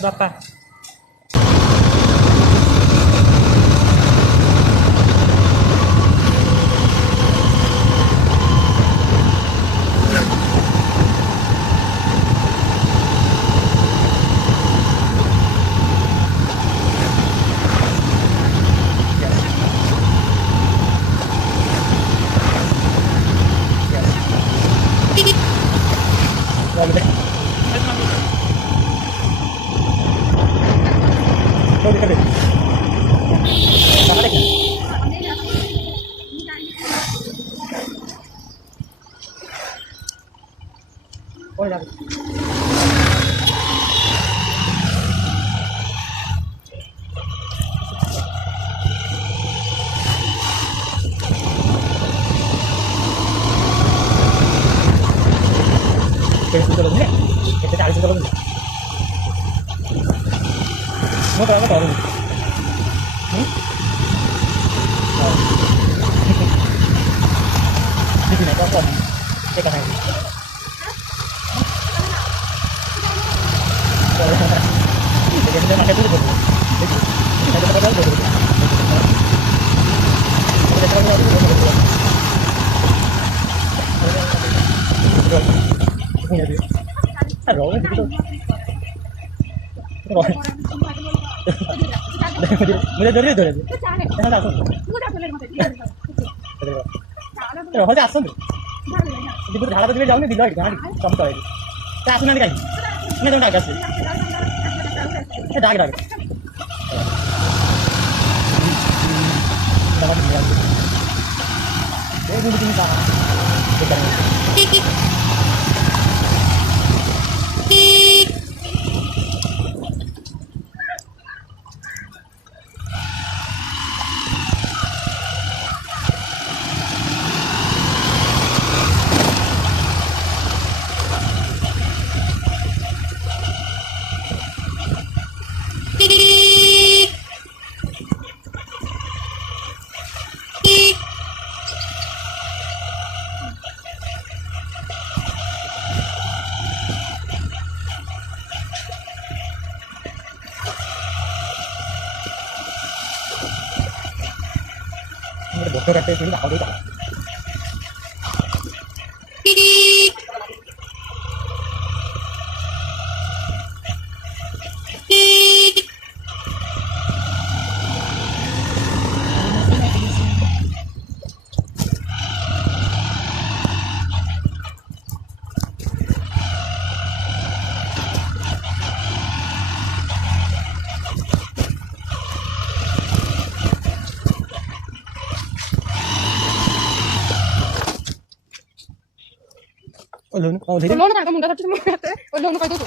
Berapa? Oh, ya. Kita dulu ya. Kita cari dulu. Mau berapa tahun? Di sini kok. Cek kan ini. Jadi kita pakai dulu. Kita pakai dulu. Kita pakai dulu. Ini dia. Taruh gitu. Taruh. मुझे जरूरी है ऐसा आसो तो हो जा आसो दीपू झाड़ा पे जाओ नहीं दिलो गाड़ी कम तो है क्या सुना नहीं कहीं मैं तो डाक से डाक डाक दवा दिया ये भी नहीं कहा bocor itu ini tak tahu tak. Oh, lono kan kamu datang cuma kata. Oh, lono kayak itu.